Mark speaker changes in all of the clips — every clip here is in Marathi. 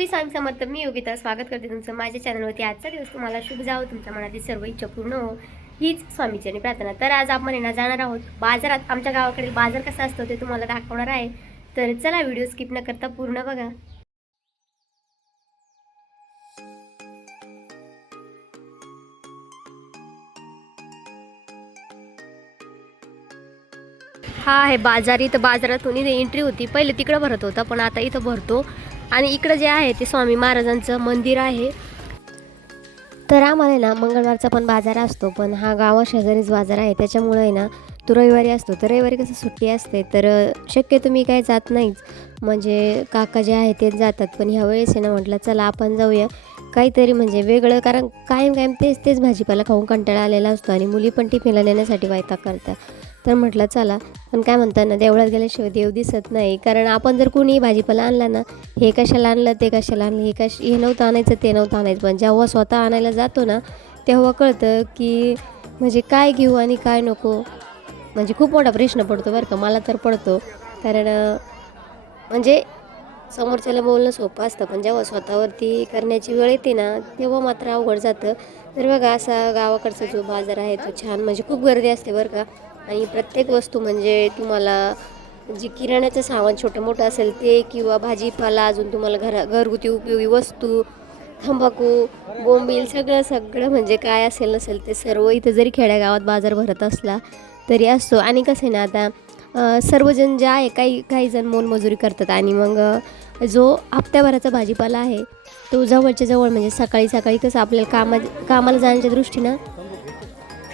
Speaker 1: श्री स्वामी समर्थ मी योगिता स्वागत करते तुमचं माझ्या चॅनलवरती. आजचा दिवस तुम्हाला शुभ जावं तुमच्या मनातील सर्व इच्छा पूर्ण हो. हीच स्वामीची आणि प्रार्थना. तर आज आपण येणार जाणार आहोत बाजारात. आमच्या गावाकडील बाजार कसा असतो ते तुम्हाला दाखवणार आहे. तर चला व्हिडिओ स्किप न करता पूर्ण बघा. हा आहे बाजार. इथं बाजारातून इथे एंट्री होती. पहिले तिकडं भरत होता पण आता इथं भरतो. आणि इकडं जे आहे ते स्वामी महाराजांचं मंदिर आहे. तर आम्हाला आहे ना मंगळवारचा पण बाजार असतो पण हा गावाशेजारीच बाजार आहे. त्याच्यामुळं आहे ना तो रविवारी असतो. तर रविवारी कसं सुट्टी असते तर शक्य तुम्ही काय जात नाहीच. म्हणजे काका जे आहे ते जातात पण ह्या वेळेस आहे ना म्हटलं चला आपण जाऊया. काहीतरी म्हणजे वेगळं कारण कायम कायम तेच तेच भाजीपाला खाऊन कंटाळा आलेला असतो आणि मुली पण टिफिनला नेण्यासाठी वायता करतात. तर म्हटलं चला. पण काय म्हणतात ना देवळात गेल्याशिवाय देव दिसत नाही. कारण आपण जर कोणी भाजीपाला आणला ना हे कशाला आणलं ते कशाला आणलं हे कश हे नव्हतं आणायचं ते नव्हतं आणायचं. पण जेव्हा स्वतः आणायला जातो ना तेव्हा कळतं की म्हणजे काय घेऊ आणि काय नको. म्हणजे खूप मोठा प्रश्न पडतो बरं का मला तर पडतो. कारण म्हणजे समोरच्याला बोलणं सोपं असतं पण जेव्हा स्वतःवरती करण्याची वेळ येते ना तेव्हा मात्र अवघड जातं. तर बघा असा गावाकडचा जो बाजार आहे तो छान म्हणजे खूप गर्दी असते बरं का. आणि प्रत्येक वस्तू म्हणजे तुम्हाला जी किराण्याचं सामान छोटं मोठं असेल ते किंवा भाजीपाला अजून तुम्हाला घरा घरगुती उपयोगी वस्तू तंबाखू बोंबील सगळं सगळं म्हणजे काय असेल नसेल ते सर्व इथं जरी खेड्यागावात बाजार भरत असला तरी असतो. आणि कसं आहे ना आता सर्वजण जे आहे काही काही जण मोलमजुरी करतात आणि मग जो हप्त्याभराचा भाजीपाला आहे तो जवळच्या जवळ म्हणजे सकाळी सकाळी कसं आपल्याला कामा कामाला जाण्याच्या दृष्टीनं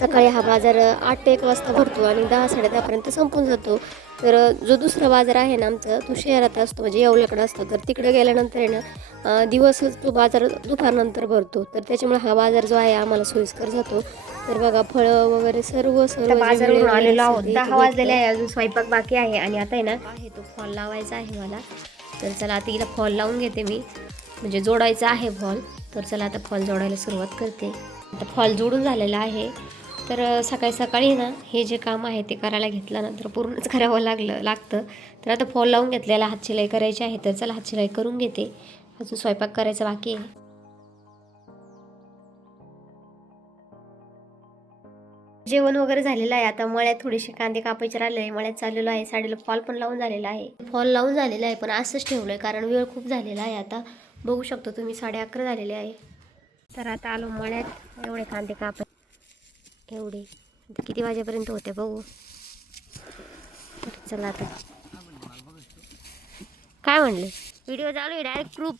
Speaker 1: सकाळी हा बाजार आठ ते एक वाजता भरतो आणि दहा साडे दहापर्यंत संपून जातो. तर जो दुसरा बाजार आहे ना आमचा तो शहरात असतो म्हणजे येवल्याकडं असतो. तर तिकडे गेल्यानंतर आहे ना दिवसच तो बाजार दुपारनंतर भरतो. तर त्याच्यामुळे हा बाजार जो आहे आम्हाला सोयीस्कर जातो. तर बघा फळं वगैरे सर्व सर्व
Speaker 2: आलेलो आहोत.
Speaker 1: ते
Speaker 2: दहा वाजलेले. आहे अजून स्वयंपाक बाकी आहे आणि आता आहे ना
Speaker 1: आहे तो फॉल लावायचा आहे मला. तर चला आता हिला फॉल लावून घेते मी. म्हणजे जोडायचा आहे फॉल तर चला आता फॉल जोडायला सुरुवात करते. आता फॉल जोडून झालेला आहे. तर सकाळी सकाळी ना हे जे काम आहे ते करायला घेतलं ना तर पूर्णच करावं लागलं लागतं. तर आता फॉल लावून घेतलेला हातशिलाई करायची आहे तर चला हात शिलाई करून घेते. अजून स्वयंपाक करायचा बाकी आहे. जेवण वगैरे झालेलं आहे. आता मळ्यात थोडेसे कांदे कापायचे राहिले आहे. मळ्यात चाललेलो आहे. साडीला फॉल पण लावून झालेला आहे. फॉल लावून झालेला आहे पण असंच ठेवलं आहे कारण वेळ खूप झालेला आहे आता. बघू शकतो तुम्ही साडे अकरा झालेले आहे. तर आता आलो मळ्यात. एवढे कांदे कापाय एवढे. किती वाजेपर्यंत होते बघू. तर चला आता. काय म्हणले? व्हिडिओ चालू आहे डायरेक्ट प्रूफ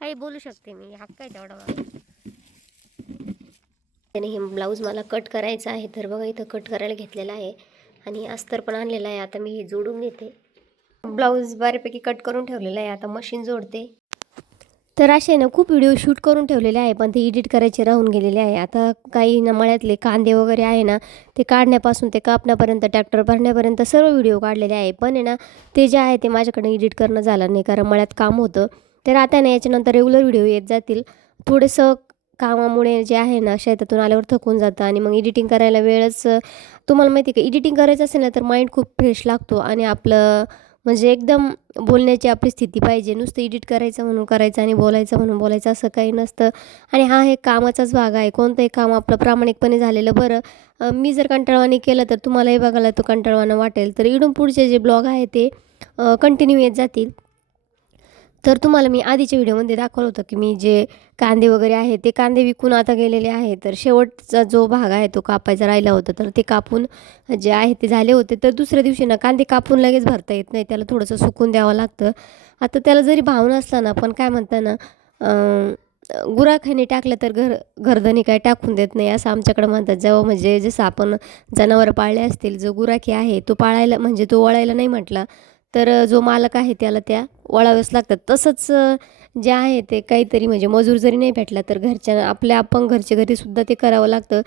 Speaker 1: काही बोलू शकते मी हक्क आहे तेवढा मला त्याने हे ब्लाऊज मला कट करायचं आहे तर बघा इथं कट करायला घेतलेला आहे. आणि अस्तर पण आणलेलं आहे आता मी हे जोडून घेते. ब्लाऊज बऱ्यापैकी कट करून ठेवलेलं आहे आता मशीन जोडते. तर असे ना खूप व्हिडिओ शूट करून ठेवलेले आहे पण ते एडिट करायचे राहून गेलेले आहे. आता काही ना मळ्यातले कांदे वगैरे आहे ना ते काढण्यापासून ते कापण्यापर्यंत ट्रॅक्टर भरण्यापर्यंत सर्व व्हिडिओ काढलेले आहे. पण आहे ना ते जे आहे ते माझ्याकडे एडिट करणं झालं नाही कारण मळ्यात काम होतं. तर आता ना याच्यानंतर रेग्युलर व्हिडिओ येत जातील. थोडंसं कामामुळे जे आहे ना शेतातून आल्यावर थकून जातं आणि मग एडिटिंग करायला वेळच तुम्हाला माहिती आहे का एडिटिंग करायचं असेल ना तर माइंड खूप फ्रेश लागतो आणि आपलं म्हणजे एकदम बोलण्याची आपली स्थिती पाहिजे. नुसतं एडिट करायचं म्हणून करायचं आणि बोलायचं म्हणून बोलायचं असं काही नसतं. आणि हा एक कामाचाच भाग आहे. कोणतंही काम आपलं प्रामाणिकपणे झालेलं बरं. मी जर कंटाळवाणी केलं तर तुम्हालाही बघायला तो कंटाळवाणं वाटेल. तर इडून पुढचे जे ब्लॉग आहे ते कंटिन्यू येत जातील. तर तुम्हाला मी आधीच्या व्हिडिओमध्ये दाखवलं होतं की मी जे कांदे वगैरे आहे ते कांदे विकून आता गेलेले आहे. तर शेवटचा जो भाग आहे तो कापायचा राहिला होता. तर ते कापून जे आहे ते झाले होते. तर दुसऱ्या दिवशी ना कांदे कापून लगेच भरता येत नाही. त्याला थोडंसं सुकून द्यावं लागतं. आता त्याला जरी भाव नसला ना पण काय म्हणता ना गुराखाने टाकलं तर घर घरधनी काय टाकून देत नाही असं आमच्याकडं म्हणतात. जेव्हा म्हणजे जसं आपण जनावरं पाळले असतील जो गुराखी आहे तो पाळायला म्हणजे तो वळायला नाही म्हटला तर जो मालक आहे त्याला त्या वळाव्याच लागतात. तसंच जे आहे ते काहीतरी म्हणजे मजूर जरी नाही भेटला तर घरच्या आपल्या आपण घरच्या घरीसुद्धा ते करावं लागतं.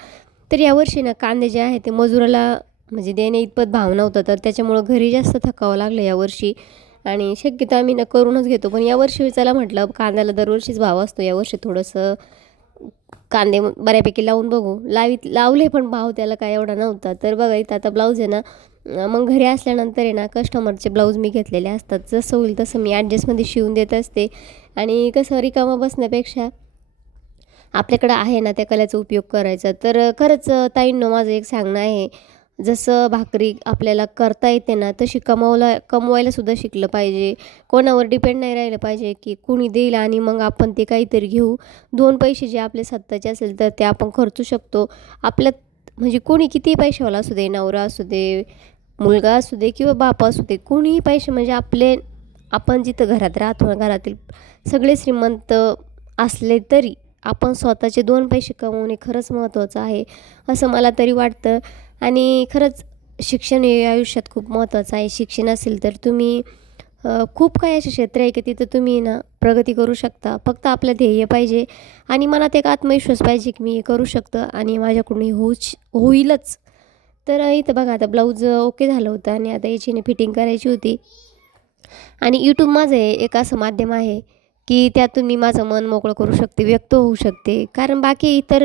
Speaker 1: तर यावर्षी ना कांदे जे आहे ते मजुराला म्हणजे देणे इतपत भाव नव्हता तर त्याच्यामुळं घरी जास्त थकावं लागलं यावर्षी आणि शक्यतो आम्ही ना करूनच घेतो पण यावर्षी चला म्हटलं कांद्याला दरवर्षीच भाव असतो. यावर्षी थोडंसं कांदे बऱ्यापैकी लावून बघू. लावीत लावले पण भाव त्याला काय एवढा नव्हता. तर बघा इथं आता ब्लाऊज आहे ना मग घरी असल्यानंतर आहे ना कस्टमरचे ब्लाऊज मी घेतलेले असतात. जसं होईल तसं मी ॲडजस्टमध्ये शिवून देत असते. आणि कसं रिकामा बसण्यापेक्षा आपल्याकडं आहे ना त्या कलेचा उपयोग करायचा. तर खरंच ताईंनो माझं एक सांगणं आहे. जसं भाकरी आपल्याला करता येते ना तशी कमवला कमवायला सुद्धा शिकलं पाहिजे. कोणावर डिपेंड नाही राहिलं पाहिजे की कुणी देईल आणि मग आपण ते काहीतरी घेऊ. दोन पैसे जे आपले सत्ताचे असेल तर ते आपण खर्चू शकतो. आपल्यात म्हणजे कोणी कितीही पैशावाला असू दे नवरा असू दे मुलगा असू दे किंवा बाप असू दे कोणीही पैसे म्हणजे आपले आपण जिथं घरात राहतो घरातील सगळे श्रीमंत असले तरी आपण स्वतःचे दोन पैसे कमवणे खरंच महत्त्वाचं आहे असं मला तरी वाटतं. आणि खरंच शिक्षण हे आयुष्यात खूप महत्त्वाचं आहे. शिक्षण असेल तर तुम्ही खूप काही असे क्षेत्र आहे की तिथं तुम्ही ना प्रगती करू शकता. फक्त आपलं ध्येय पाहिजे आणि मनात एक आत्मविश्वास पाहिजे की मी हे करू शकतं आणि माझ्याकडून होऊच होईलच. तर इथं बघा आता ब्लाऊज ओके झालं होतं आणि आता याचीने फिटिंग करायची होती. आणि यूट्यूब माझं हे एक असं माध्यम आहे की त्यातून मी माझं मन मोकळं करू शकते व्यक्त होऊ शकते. कारण बाकी इतर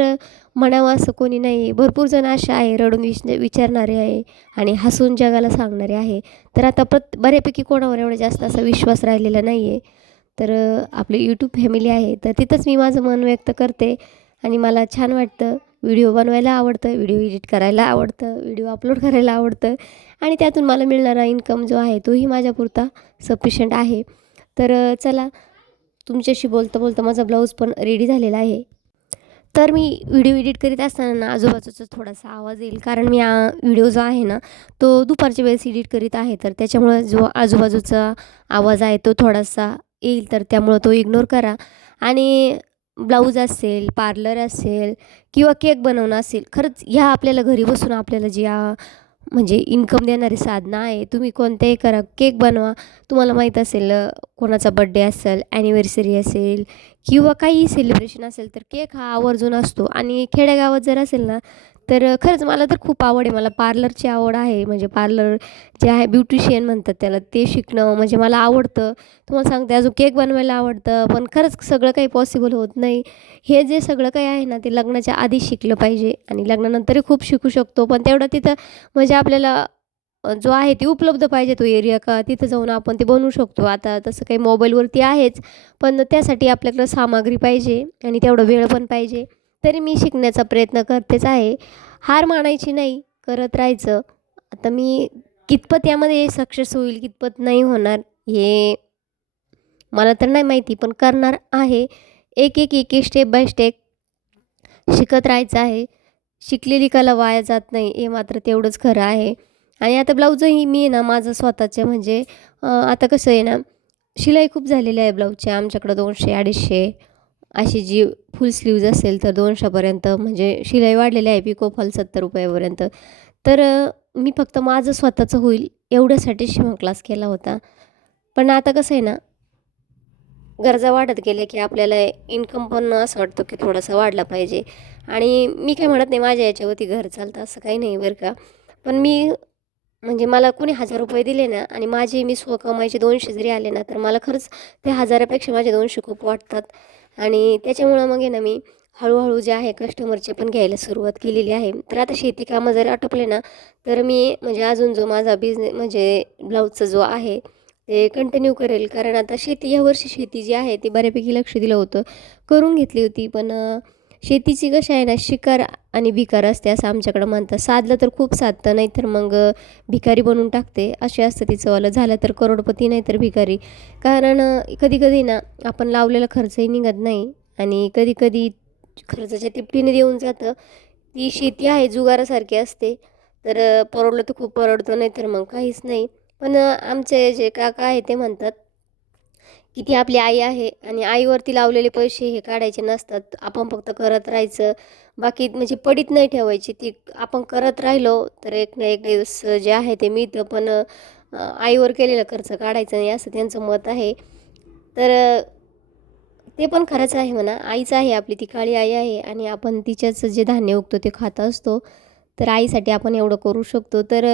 Speaker 1: म्हणावं असं कोणी नाही. भरपूर जण असे आहे रडून विच विचारणारे आहे आणि हसून जगाला सांगणारे आहे. तर आता प्रत बऱ्यापैकी कोणावर एवढा जास्त असा विश्वास राहिलेला नाही आहे तर आपली यूट्यूब फॅमिली आहे. तर तिथंच मी माझं मन व्यक्त करते आणि मला छान वाटतं. व्हिडिओ बनवायला आवडतं व्हिडिओ एडिट करायला आवडतं व्हिडिओ अपलोड करायला आवडतं आणि त्यातून मला मिळणारा इन्कम जो आहे तोही माझ्यापुरता सफिशियंट आहे. तर चला तुमच्याशी बोलता बोलता माझा ब्लाऊज पण रेडी झालेला आहे. तर मी व्हिडिओ एडिट करीत असताना ना आजूबाजूचा थोडासा आवाज येईल कारण मी व्हिडिओ जो आहे ना तो दुपारच्या वेळेस एडिट करीत आहे. तर त्याच्यामुळं जो आजूबाजूचा आवाज आहे तो थोडासा येईल तर त्यामुळं तो इग्नोर करा. आणि ब्लाऊज असेल पार्लर असेल किंवा केक बनवणं असेल खरंच ह्या आपल्याला घरी बसून आपल्याला ज्या म्हणजे इन्कम देणारी साधनं आहे तुम्ही कोणत्याही करा केक बनवा. तुम्हाला माहीत असेल कोणाचा बड्डे असेल ॲनिव्हर्सरी असेल किंवा काही सेलिब्रेशन असेल तर केक हा आवर्जून असतो. आणि खेडेगावात जर असेल ना तर खरंच मला तर खूप आवड आहे. मला पार्लरची आवड आहे. म्हणजे पार्लर जे आहे ब्युटिशियन म्हणतात त्याला ते शिकणं म्हणजे मला आवडतं. तुम्हाला सांगते अजून केक बनवायला आवडतं पण खरंच सगळं काही पॉसिबल होत नाही. हे जे सगळं काही आहे ना ते लग्नाच्या आधी शिकलं पाहिजे आणि लग्नानंतरही खूप शिकू शकतो. पण तेवढं तिथं म्हणजे आपल्याला जो आहे ते उपलब्ध पाहिजे तो एरिया का? तिथं जाऊन आपण ते बनवू शकतो. आता तसं काही मोबाईलवरती आहेच पण त्यासाठी आपल्याकडं सामग्री पाहिजे आणि तेवढं वेळ पण पाहिजे. तरी मी शिकण्याचा प्रयत्न करतेच आहे. हार मानायची नाही करत राहायचं. आता मी कितपत यामध्ये सक्सेस होईल कितपत नाही होणार हे मला तर नाही माहिती पण करणार आहे. एक एक एक एक स्टेप बाय स्टेप शिकत राहायचं आहे. शिकलेली कला वाया जात नाही हे मात्र तेवढंच खरं आहे. आणि आता ब्लाऊजही मी आहे ना माझं स्वतःचे म्हणजे आता कसं आहे ना शिलाई खूप झालेली आहे ब्लाऊजचे आमच्याकडं दोनशे अडीचशे. अशी जी फुल स्लीव्ज असेल तर दोनशेपर्यंत म्हणजे शिलाई वाढलेली आहे पिको फॉल सत्तर रुपयापर्यंत. तर मी फक्त माझं स्वतःचं होईल एवढ्यासाठी शिवण क्लास केला होता. पण आता कसं आहे ना गरजा वाढत गेल्या की आपल्याला इन्कम पण असं वाटतं की थोडासा वाढला पाहिजे. आणि मी काय म्हणत नाही माझ्या याच्यावरती घर चालतं असं काही नाही बरं का. पण मी म्हणजे मला कुणी हजार रुपये दिले ना आणि माझे मी स्व कमायचे दोनशे जरी आले ना तर मला खरंच ते हजारापेक्षा माझे दोनशे खूप वाटतात. आणि त्याच्यामुळं मग आहे ना मी हळूहळू जे आहे कस्टमरचे पण घ्यायला सुरुवात केलेली आहे. तर आता शेती कामं जर आटोपले ना तर मी म्हणजे अजून जो माझा बिझनेस म्हणजे ब्लाऊजचा जो आहे ते कंटिन्यू करेल. कारण आता शेती यावर्षी शेती जी आहे ती बऱ्यापैकी लक्ष दिलं होतं. करून घेतली होती पण शेतीची कशी आहे ना शिकार आणि भिकार असते असं आमच्याकडं म्हणतात. साधलं तर खूप साधतं नाही तर मग भिकारी बनवून टाकते. असे असतं तिचंवालं झालं तर करोडपती नाही तर भिकारी. कारण कधी कधी ना आपण लावलेला खर्चही निघत नाही आणि कधी कधी खर्चाच्या तिपटीने देऊन जातं. ती शेती आहे जुगारासारखी असते. तर परवडलं तर खूप परवडतं नाही तर मग काहीच नाही. पण आमचे जे काका आहे ते म्हणतात की ती आपली आई आहे आणि आईवरती लावलेले पैसे हे काढायचे नसतात. आपण फक्त करत राहायचं. बाकी म्हणजे पडीत नाही ठेवायची ती. आपण करत राहिलो तर एक ना एक दिवस जे आहे ते मिळतं. पण आईवर केलेला खर्च काढायचं नाही असं त्यांचं मत आहे. तर ते पण खरंच आहे म्हणा. आईच आहे आपली ती काळी आई आहे आणि आपण तिच्याच जे धान्य उगतो ते खात असतो. तर आईसाठी आपण एवढं करू शकतो. तर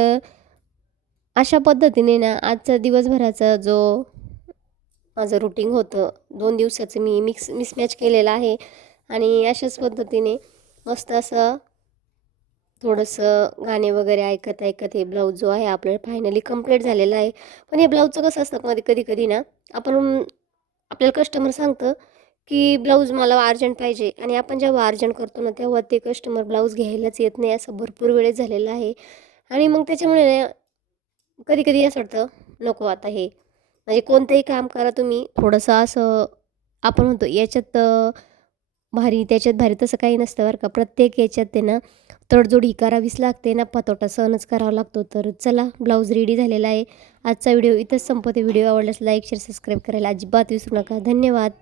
Speaker 1: अशा पद्धतीने ना आजचा दिवसभराचा जो माझं रुटीन होतं. दोन दिवसाचं मी मिक्स मिसमॅच केलेलं आहे. आणि अशाच पद्धतीने मस्त असं थोडंसं गाणे वगैरे ऐकत ऐकत हे ब्लाऊज जो आहे आपल्याला फायनली कंप्लीट झालेला आहे. पण हे ब्लाऊजचं कसं असतं मध्ये कधी कधी ना आपण आपल्याला कस्टमर सांगतं की ब्लाऊज मला अर्जंट पाहिजे. आणि आपण जेव्हा अर्जंट करतो ना तेव्हा ते कस्टमर ब्लाऊज घ्यायलाच येत नाही. असं भरपूर वेळेस झालेलं आहे. आणि मग त्याच्यामुळे ना कधी कधी असं वाटतं नको आता हे. म्हणजे कोणतंही काम करा तुम्ही थोडंसं असं आपण म्हणतो याच्यात भारी त्याच्यात भारी तसं काही नसतं बरं का. प्रत्येक याच्यात ते ना तडजोड ही करावीच लागते ना पातोटा सहनच करावा लागतो. तर चला ब्लाऊज रेडी झालेला आहे. आजचा व्हिडिओ इथंच संपते व्हिडिओ आवडल्यास लाईक शेअर सबस्क्राईब करायला अजिबात विसरू नका. धन्यवाद.